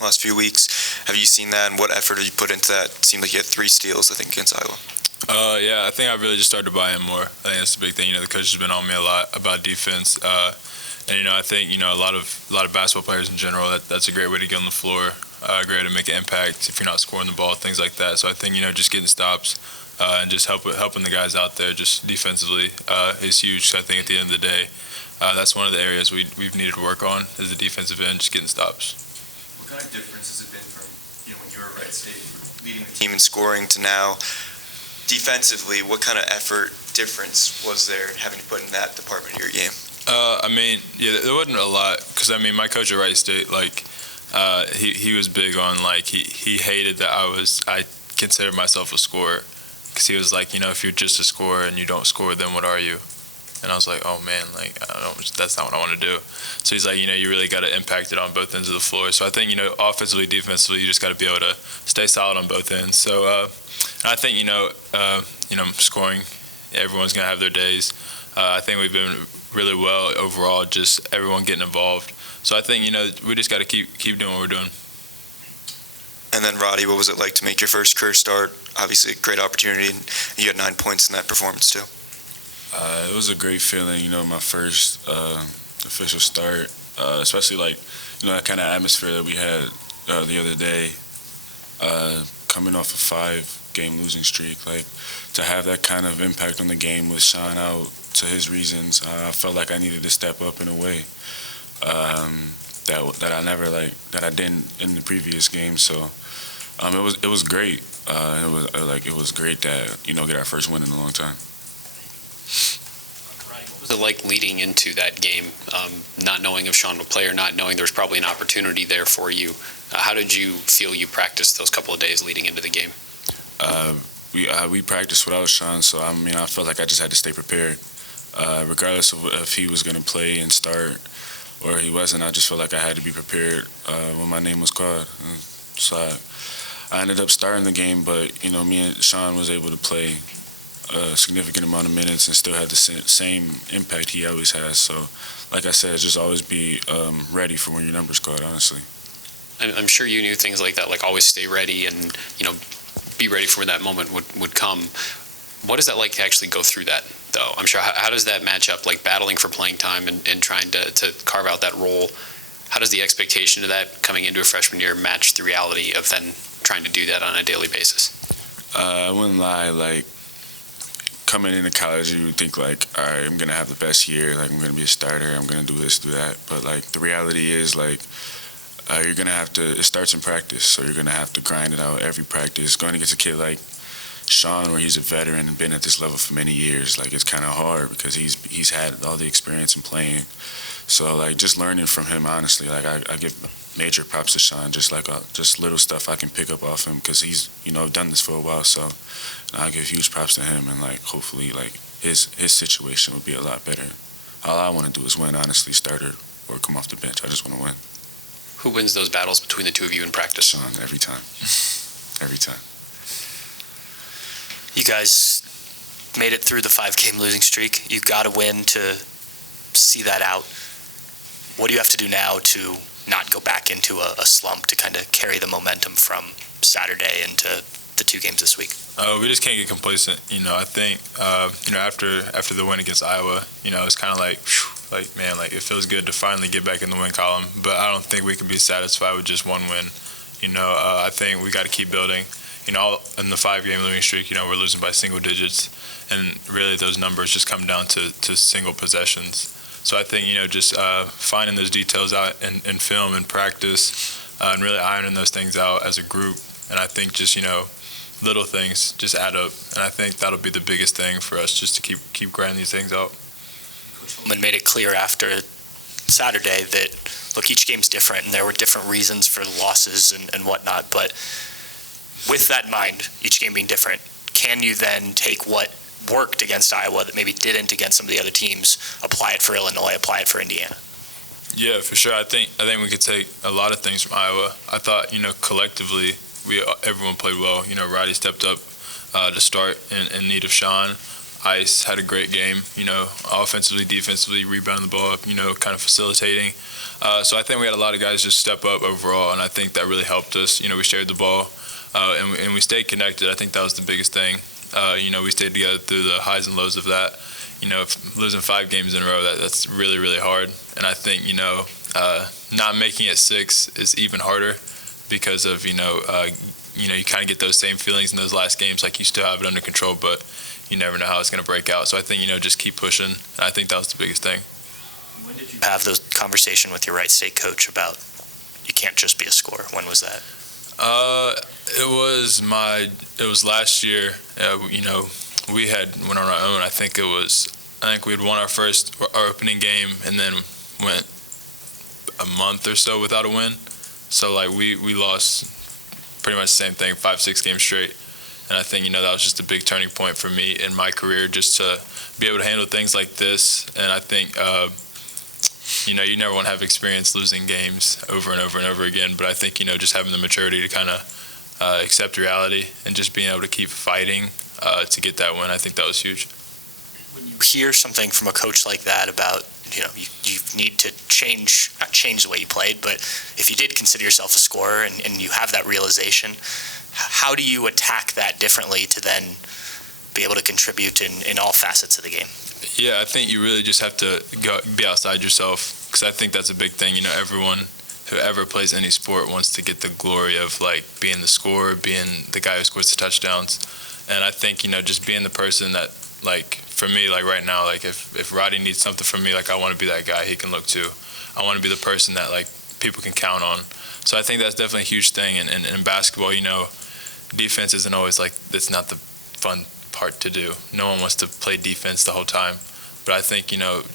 last few weeks. Have you seen that, and what effort have you put into that? It seemed like you had 3 steals, I think, against Iowa. Yeah, I think I really just started to buy in more. I think that's the big thing. The coach has been on me a lot about defense, and I think a lot of basketball players in general. That's a great way to get on the floor, great way to make an impact if you're not scoring the ball, things like that. So I think just getting stops and just helping the guys out there just defensively is huge. So I think at the end of the day, that's one of the areas we've needed to work on is the defensive end, just getting stops. What kind of difference has it been from when you were at Wright State, leading the team in scoring, to now? Defensively, what kind of effort difference was there having to put in that department of your game? There wasn't a lot because my coach at Wright State, he was big on he hated that I considered myself a scorer because he was like, if you're just a scorer and you don't score, then what are you? And I was like, oh man, that's not what I want to do. So he's like, you really got to impact it on both ends of the floor. So I think, offensively, defensively, you just got to be able to stay solid on both ends. So I think, scoring, everyone's going to have their days. I think we've been really well overall, just everyone getting involved. So I think, we just got to keep doing what we're doing. And then, Roddy, what was it like to make your first career start? Obviously, a great opportunity, and you had 9 points in that performance, too. It was a great feeling, my first official start, especially that kind of atmosphere that we had the other day, coming off a 5-game losing streak, to have that kind of impact on the game with Sean out to his reasons. I felt like I needed to step up in a way that I didn't in the previous game. So it was great. It was great that get our first win in a long time. What was it like leading into that game, not knowing if Sean would play or not knowing there was probably an opportunity there for you? How did you feel you practiced those couple of days leading into the game? We practiced without Sean, so I felt like I just had to stay prepared. Regardless of if he was going to play and start or he wasn't, I just felt like I had to be prepared when my name was called. So I ended up starting the game, but me and Sean was able to play a significant amount of minutes and still have the same impact he always has. So, like I said, just always be ready for when your number's called, honestly. I'm sure you knew things like that, like always stay ready and, be ready for when that moment would come. What is that like to actually go through that, though? I'm sure, how does that match up, battling for playing time and trying to carve out that role? How does the expectation of that coming into a freshman year match the reality of then trying to do that on a daily basis? I wouldn't lie, coming into college, you would think all right, I'm going to have the best year, I'm going to be a starter, I'm going to do this, do that. But the reality is you're going to have to, it starts in practice, so you're going to have to grind it out every practice. Going against a kid like Sean, where he's a veteran and been at this level for many years, it's kind of hard because he's had all the experience in playing. So just learning from him, honestly, I give major props to Sean, just little stuff I can pick up off him because he's done this for a while. So I give huge props to him, and hopefully his situation will be a lot better. All I want to do is win, honestly, starter or come off the bench. I just want to win. Who wins those battles between the two of you in practice? Sean, every time. Every time. You guys made it through the 5-game losing streak. You got to win to see that out. What do you have to do now to not go back into a slump, to kind of carry the momentum from Saturday into the 2 games this week? We just can't get complacent. I think after the win against Iowa, it's kind of it feels good to finally get back in the win column. But I don't think we can be satisfied with just one win. I think we got to keep building. In the 5-game losing streak, we're losing by single digits, and really those numbers just come down to single possessions. So I think just finding those details out in film and practice, and really ironing those things out as a group. And I think just little things just add up, and I think that'll be the biggest thing for us, just to keep grinding these things out. Coach Holden made it clear after Saturday that, look, each game's different, and there were different reasons for the losses and whatnot, but with that in mind, each game being different, can you then take what worked against Iowa that maybe didn't against some of the other teams, apply it for Illinois, apply it for Indiana? Yeah, for sure. I think we could take a lot of things from Iowa. I thought, collectively, everyone played well. Roddy stepped up to start in need of Sean. Ice had a great game, offensively, defensively, rebounding the ball up, kind of facilitating. So I think we had a lot of guys just step up overall, and I think that really helped us. We shared the ball, and we stayed connected. I think that was the biggest thing. We stayed together through the highs and lows of that. Losing 5 games in a row, that's really, really hard. And I think, not making it 6 is even harder because of, you kind of get those same feelings in those last games, like you still have it under control, but you never know how it's going to break out. So I think, just keep pushing. And I think that was the biggest thing. When did you have those conversation with your Wright State coach about you can't just be a scorer? When was that? It was last year. We had went on our own. I think we had won our opening game and then went a month or so without a win. So we lost pretty much the same thing, 5-6 games straight. And I think, that was just a big turning point for me in my career, just to be able to handle things like this. And I think, you never want to have experience losing games over and over and over again. But I think, just having the maturity to kind of accept reality and just being able to keep fighting to get that win, I think that was huge. When you hear something from a coach like that about, you need to not change the way you played, but if you did consider yourself a scorer and you have that realization, how do you attack that differently to then be able to contribute in all facets of the game? Yeah, I think you really just have to be outside yourself, because I think that's a big thing. Everyone who ever plays any sport wants to get the glory of being the scorer, being the guy who scores the touchdowns. And I think, just being the person that, for me, right now, if Roddy needs something from me, I want to be that guy he can look to. I want to be the person that, people can count on. So I think that's definitely a huge thing. And in basketball, defense isn't always that's not the fun part to do. No one wants to play defense the whole time. But I think,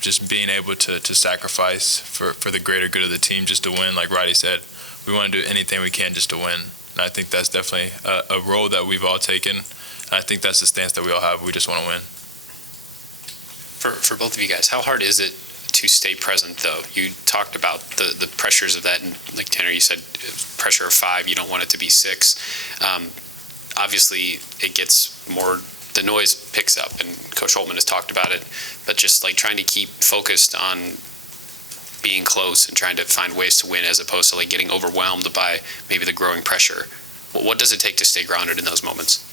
just being able to sacrifice for the greater good of the team just to win, like Roddy said, we want to do anything we can just to win. And I think that's definitely a role that we've all taken. And I think that's the stance that we all have. We just want to win. For both of you guys, how hard is it to stay present, though? You talked about the pressures of that, and like Tanner, you said pressure of 5, you don't want it to be 6. Obviously, it gets more, the noise picks up, and Coach Holden has talked about it, but just trying to keep focused on being close and trying to find ways to win as opposed to getting overwhelmed by maybe the growing pressure. What does it take to stay grounded in those moments?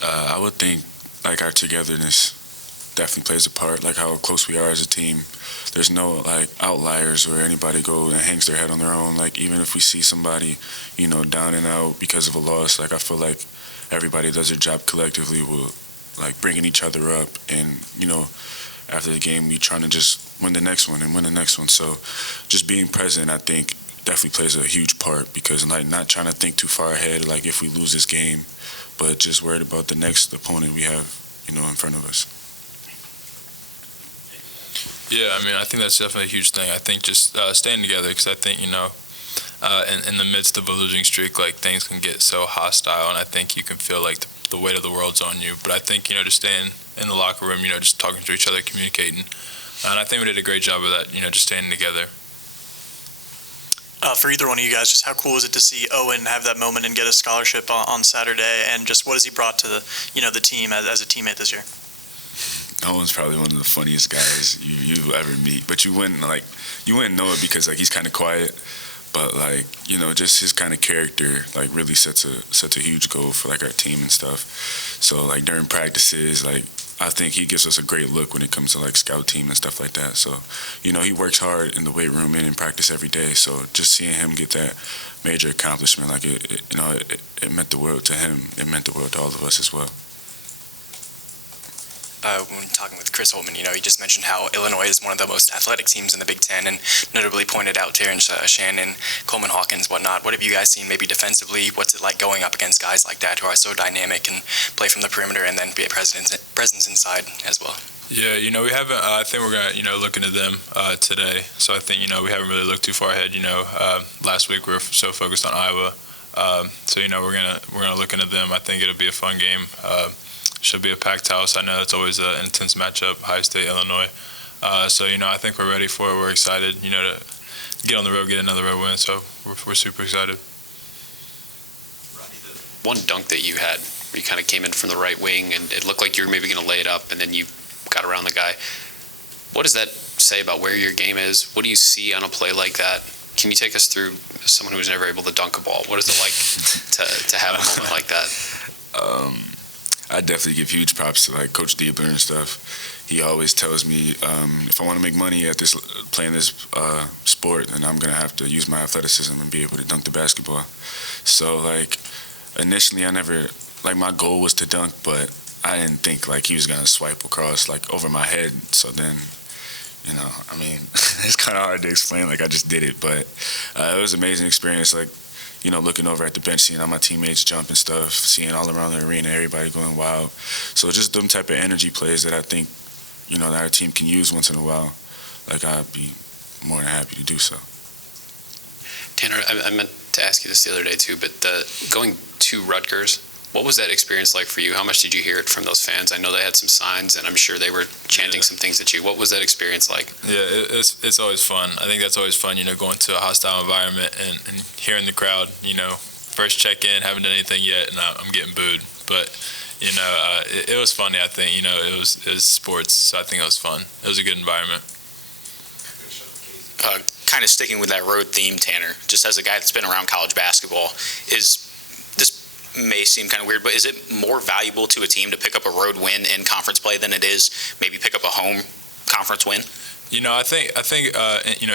I would think our togetherness definitely plays a part, how close we are as a team. There's no outliers where anybody goes and hangs their head on their own. Even if we see somebody, down and out because of a loss, I feel like everybody does their job collectively with bringing each other up, and after the game we trying to just win the next one and win the next one. So just being present, I think, definitely plays a huge part, because not trying to think too far ahead, if we lose this game, but just worried about the next opponent we have, in front of us. Yeah, I think that's definitely a huge thing. I think just staying together, because I think, in the midst of a losing streak, things can get so hostile, and I think you can feel the weight of the world's on you. But I think, just staying in the locker room, just talking to each other, communicating. And I think we did a great job of that, just staying together. For either one of you guys, just how cool is it to see Owen have that moment and get a scholarship on Saturday, and just what has he brought to the team as a teammate this year? Owen's probably one of the funniest guys you ever meet, but you wouldn't know it because he's kind of quiet, but just his kind of character really sets a huge goal for our team and stuff. So during practices, I think he gives us a great look when it comes to scout team and stuff like that. So he works hard in the weight room and in practice every day. So just seeing him get that major accomplishment, it meant the world to him. It meant the world to all of us as well. When talking with Chris Holden, he just mentioned how Illinois is one of the most athletic teams in the Big Ten, and notably pointed out Terrence Shannon, Coleman Hawkins, whatnot. What have you guys seen maybe defensively? What's it like going up against guys like that who are so dynamic and play from the perimeter and then be a presence inside as well? Yeah, we haven't. I think we're gonna, look into them today. So I think, we haven't really looked too far ahead. Last week we were so focused on Iowa. So we're gonna look into them. I think it'll be a fun game. Should be a packed house. I know it's always an intense matchup, Ohio State, Illinois. So, I think we're ready for it. We're excited, to get on the road, get another road win. So we're super excited. One dunk that you had where you kind of came in from the right wing, and it looked like you were maybe going to lay it up, and then you got around the guy. What does that say about where your game is? What do you see on a play like that? Can you take us through someone who was never able to dunk a ball? What is it like to have a moment like that? I definitely give huge props to like Coach Diebler and stuff. He always tells me if I want to make money at playing this sport, then I'm gonna have to use my athleticism and be able to dunk the basketball. So like initially, my goal was to dunk, but I didn't think like he was gonna swipe across like over my head. So then, it's kind of hard to explain. Like I just did it, but it was an amazing experience. Like, looking over at the bench, seeing all my teammates jump and stuff, seeing all around the arena, everybody going wild. So just them type of energy plays that I think, that our team can use once in a while. Like I'd be more than happy to do so. Tanner, I meant to ask you this the other day too, but going to Rutgers, what was that experience like for you? How much did you hear it from those fans? I know they had some signs, and I'm sure they were chanting some things at you. What was that experience like? Yeah, it's always fun. I think that's always fun, going to a hostile environment and hearing the crowd, first check in, haven't done anything yet, and I'm getting booed. But, it was funny, I think. It was sports, so I think it was fun. It was a good environment. Kind of sticking with that road theme, Tanner, just as a guy that's been around college basketball, may seem kind of weird, but is it more valuable to a team to pick up a road win in conference play than it is maybe pick up a home conference win? I think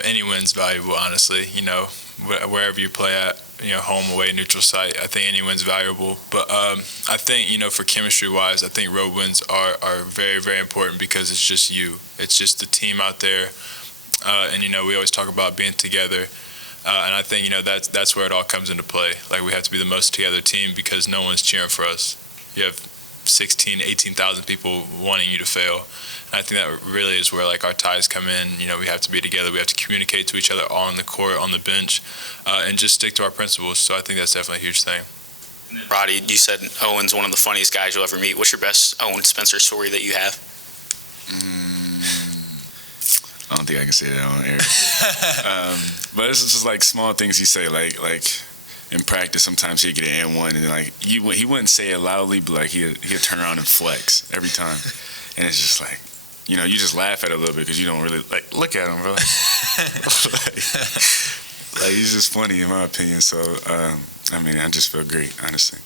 any win's valuable, honestly. Wherever you play at, home, away, neutral site, I think any win's valuable. But I think, for chemistry-wise, I think road wins are very, very important because it's just you. It's just the team out there. And, we always talk about being together. And I think, that's where it all comes into play. Like, we have to be the most together team because no one's cheering for us. You have 16, 18,000 people wanting you to fail. And I think that really is where, like, our ties come in. We have to be together. We have to communicate to each other on the court, on the bench, and just stick to our principles. So I think that's definitely a huge thing. Roddy, you said Owen's one of the funniest guys you'll ever meet. What's your best Owen Spencer story that you have? I don't think I can say that on air. But it's just like small things he say, like in practice. Sometimes he'd get an and one, and like he wouldn't say it loudly, but like he'd turn around and flex every time, and it's just like, you just laugh at it a little bit because you don't really like look at him, bro. like he's just funny in my opinion. So I just feel great, honestly.